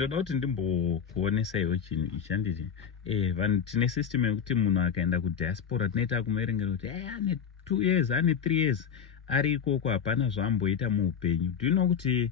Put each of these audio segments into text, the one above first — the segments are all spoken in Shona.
ndoda kuti ndimbokuonesaiwo chinhu ichi handiti vanhu tine system yekuti munhu akaenda kudiaspora tinoita kumaerengero kuti ane 2 years ane 3 years ari ikoko hapana zvaamboita muupenyu. Do you know kuti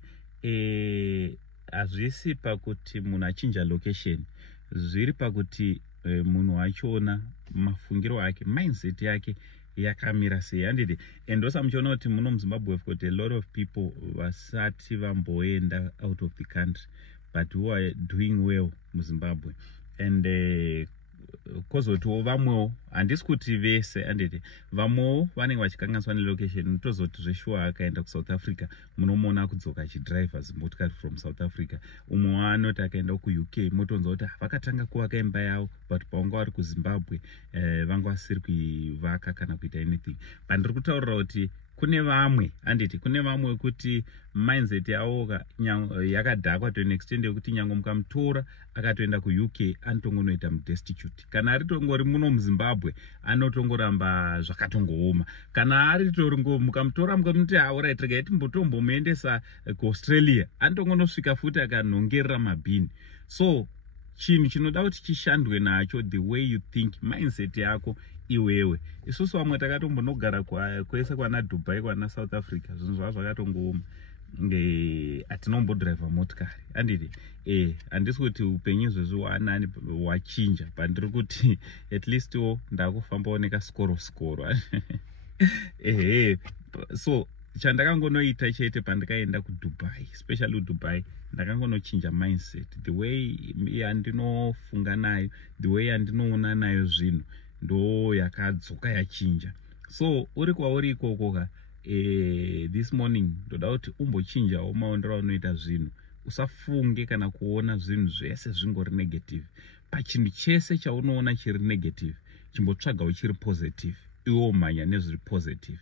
hazvisi pakuti munhu achinja location, zviri pakuti munhu wachona mafungiro ake, mindset yake yakamira sei handiti. And ndosamuchiona kuti muno muZimbabwe we've got a lot of people vasati vamboenda out of the country but who are doing well muZimbabwe. And kozotiwo vamwewo, handisi kuti vese handiti, vamwewo vanenge vachikanganiswa nelocation, tozoti zveshuwa akaenda kuSouth Africa munomuona kudzoka achidriva zimotikari from South Africa. Umwe waanoti akaenda kuUK motonzwa kuti vakatanga kuvaka imba yavo but pavanga vari kuZimbabwe vanga vasiri kuivaka kana kuita anything. But ndiri kutaurira kuti kune vamwe handiti, kune vamwe kuti mindset yavo yakadhakwa to an extent yekuti nyange mukamutora akatoenda kuUK anotongonoita mudestitute. Kana ari tongori muno muZimbabwe anotongoramba zvakatongooma. Kana ari toringo mukamutora mukamuti alright regai timbotombomuendesa kuAustralia anotongonosvika futi akanhongerera mabhini. So chinhu chinoda kuti chishandwe nacho the way you think, mindset yako iwewe. Isusu vamwe takatombonogara kwese kwana Dubai kwana South Africa zvinhu zvava zvakatongooma atinombodriva motikari handiti. Handisi kuti upenyu izvozvi wanani wachinja but ndiri kuti at least ndakufambawo nekaskoro so chandakangonoita chete pandikaenda kuDubai, especially kuDubai, ndakangonochinja mindset, the way yandinofunga nayo, the way yandinoona nayo zvinhu ndo yakadzoka yachinja. So uri kwauri ikokoka this morning ndoda kuti umbochinjawo maondero aunoita zvinhu. Usafunge kana kuona zvinhu zvese zvingori negative. Pachinhu chese chaunoona chiri negative chimbotsvagawo chiri positive, iwo mhanya nezviri positive.